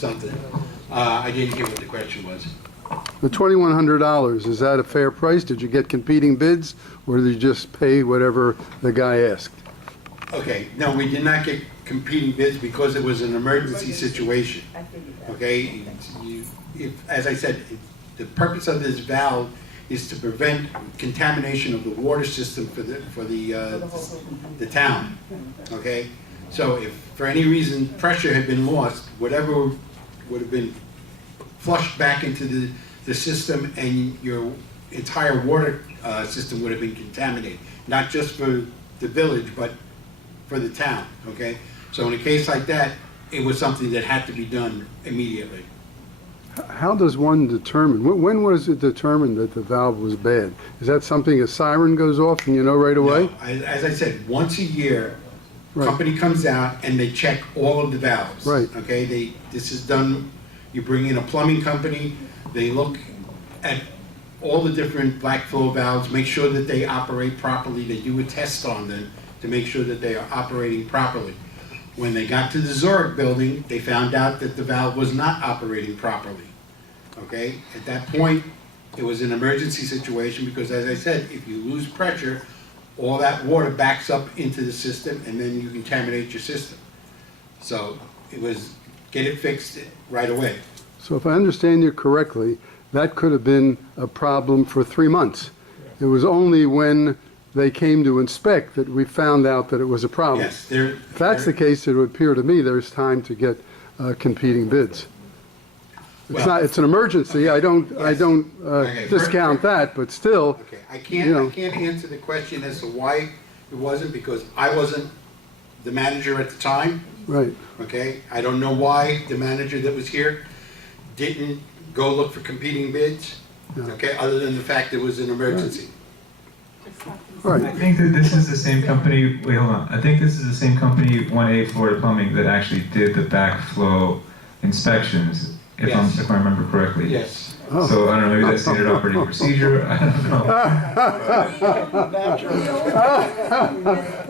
something. I didn't hear what the question was. The $2,100, is that a fair price? Did you get competing bids, or did you just pay whatever the guy asked? Okay, no, we did not get competing bids because it was an emergency situation. Okay, as I said, the purpose of this valve is to prevent contamination of the water system for the town. Okay, so if for any reason pressure had been lost, whatever would have been flushed back into the system, and your entire water system would have been contaminated, not just for the village, but for the town, okay? So in a case like that, it was something that had to be done immediately. How does one determine, when was it determined that the valve was bad? Is that something, a siren goes off and you know right away? No, as I said, once a year, Right. company comes out and they check all of the valves. Right. Okay, this is done, you bring in a plumbing company, they look at all the different black flow valves, make sure that they operate properly, they do a test on them to make sure that they are operating properly. When they got to the Zurich building, they found out that the valve was not operating properly. Okay, at that point, it was an emergency situation because, as I said, if you lose pressure, all that water backs up into the system and then you contaminate your system. So it was get it fixed right away. So if I understand you correctly, that could have been a problem for 3 months. It was only when they came to inspect that we found out that it was a problem. Yes, there. If that's the case, it would appear to me there's time to get competing bids. It's an emergency, I don't Okay, discount that, but still, Okay, I you can't answer the question as to why it wasn't, because I wasn't the manager at the time, right. okay? I don't know why the manager that was here didn't go look for competing bids, Yeah. okay, other than the fact it was an emergency. All I right, think that this is the same company, wait, hold on. I think this is the same company, 1A Florida Plumbing, that actually did the backflow inspections, Yes. if I remember correctly. Yes. Oh. So I don't know, maybe that's standard operating procedure, I don't know.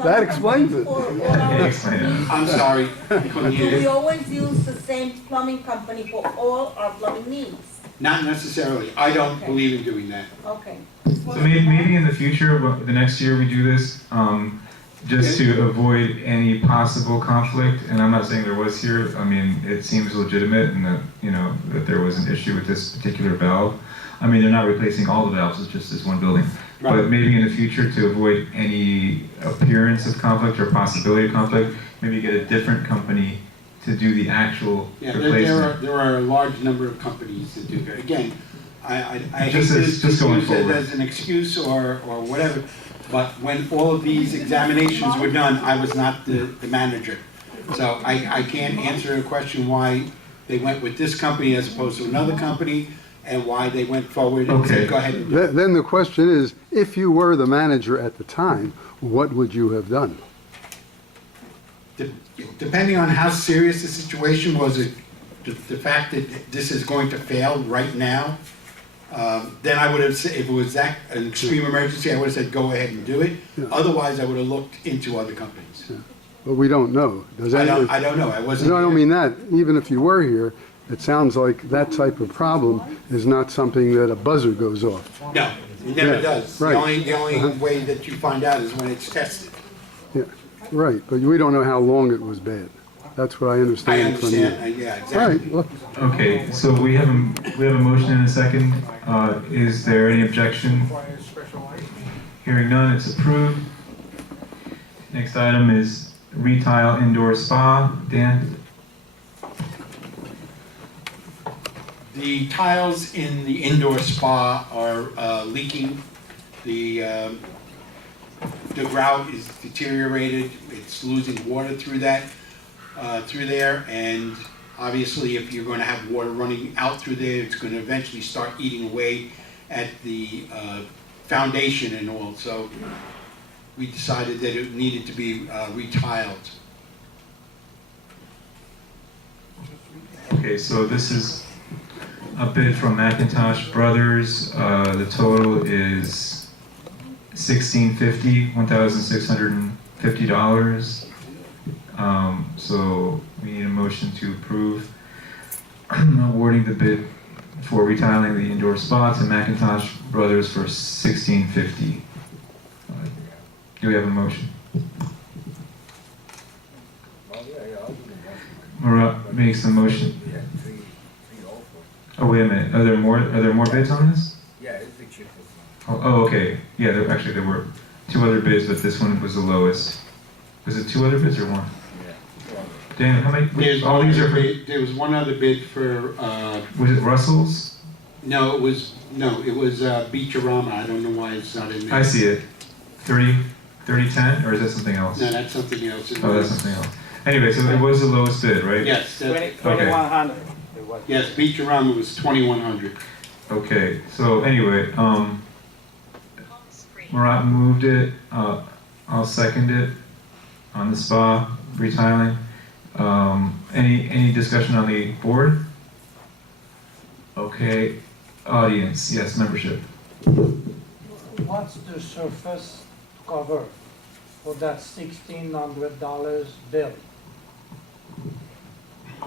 that explains it. Can't explain it. I'm sorry, I couldn't hear We you. always use the same plumbing company for all our plumbing needs. Not necessarily, I don't believe in doing that. Okay. So maybe in the future, the next year we do this, just to avoid any possible conflict, and I'm not saying there was here, I mean, it seems legitimate and that, you know, that there was an issue with this particular valve. I mean, they're not replacing all the valves, it's just this one building. Right. But maybe in the future, to avoid any appearance of conflict or possibility of conflict, maybe get a different company to do the actual Yeah, replacement. there are a large number of companies that do that. Again, I hate Just this to just going use it forward. as an excuse or whatever, but when all of these examinations were done, I was not the manager. So I can't answer a question why they went with this company as opposed to another company, and why they went forward and Okay. said, go ahead and do it. Then the question is, if you were the manager at the time, what would you have done? Depending on how serious the situation was, the fact that this is going to fail right now, then I would have said, if it was that an extreme emergency, I would have said, go ahead and do it. Yeah. Otherwise, I would have looked into other companies. But we don't know. Does I anyone? don't know, I wasn't. No, I don't here. mean that. Even if you were here, it sounds like that type of problem is not something that a buzzer goes off. No, it never Yeah, does. right. The only way that you find out is when it's tested. Yeah, right, but we don't know how long it was bad. That's what I I understand from you. understand, yeah, All right, exactly. well, Okay, so we have a motion and a second. Is there any objection? Hearing none, it's approved. Next item is Retile Indoor Spa. Dan? The tiles in the indoor spa are leaking. The grout is deteriorated. It's losing water through that, through there. And obviously, if you're going to have water running out through there, it's going to eventually start eating away at the foundation and all. So we decided that it needed to be retiled. Okay, so this is a bid from McIntosh Brothers. The total is $1,650. So we need a motion to approve awarding the bid for retiling the indoor spa to McIntosh Brothers for $1,650. Do we have a motion? Marat makes a motion. Oh, wait a minute. Are there more bids on this? Yeah, it's the cheapest one. Oh, okay. Yeah, there were 2 other bids, but this one was the lowest. Was it 2 other bids or 1? Yeah. Dan, how many? There's All one these are other for, bid- There was one other bid for, was it Russell's? no, it was Beachorama. I don't know why it's not in there. I see it. 3010, or is that something else? No, that's something else. Oh, that's something else. Anyway, so it was the lowest bid, right? Yes, that- 2100. yes, Beachorama was 2,100. Okay, so anyway, Marat moved it, I'll second it on the spa retiling. Any discussion on the board? Okay, audience, yes, membership. What's the surface cover for that $1,600 bill?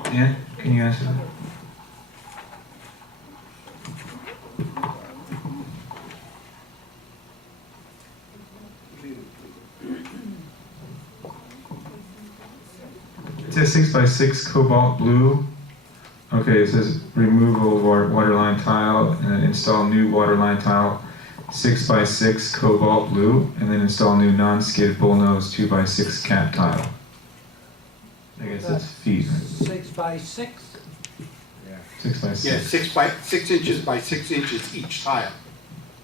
Dan, can you answer that? It says 6x6 cobalt blue. Okay, it says remove old water line tile and then install new water line tile 6x6 cobalt blue and then install new non-skid bullnose 2x6 cap tile. I guess that's feet, right? 6 by 6? 6x6. Yeah, 6 inches by 6 inches each tile,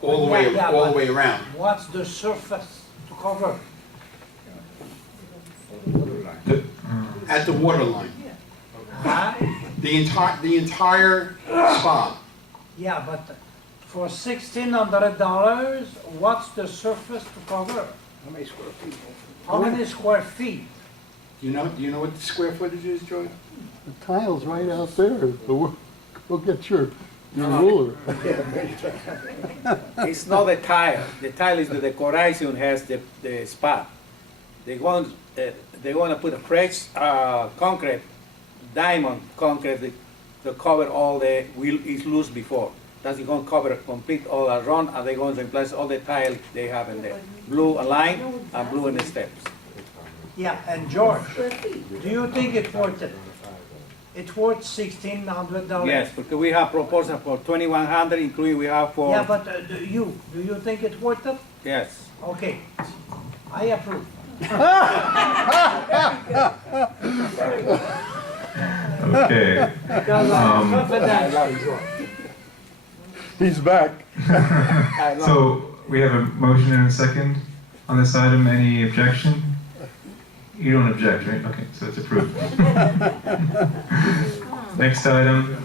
all the way, Yeah, all the but- way around. What's the surface to cover? The- At the water line. Huh? The entire spa. Yeah, but for $1,600, what's the surface to cover? How many square feet? How many square feet? Do you know what the square footage is, Joy? The tile's right out there. Go get your ruler. It's not the tile. The tile is the decoration has the spot. They want to put a fresh concrete, diamond concrete to cover all the wheel is loose before. That's going to cover complete all around, and they're going to replace all the tile they have in there. Blue line and blue in the steps. Yeah, and George, do you think it's worth it? It's worth $1,600? Yes, because we have proposal for 2,100, including we have for, Yeah, but do you think it's worth it? yes. Okay, I approve. Okay. Because I'm confident. He's back. So we have a motion and a second on this item. Any objection? You don't object, right? Okay, so it's approved. Next item.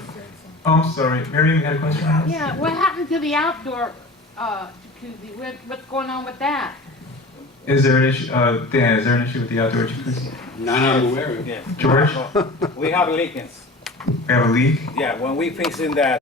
Oh, I'm sorry. Miriam, you had a question? Yeah, what happened to the outdoor jacuzzi? What's going on with that? Is there an issue, Dan, is there an issue with the outdoor jacuzzi? None I'm aware of. Yes. George? We have leakings. We have a leak? Yeah, when we fix in that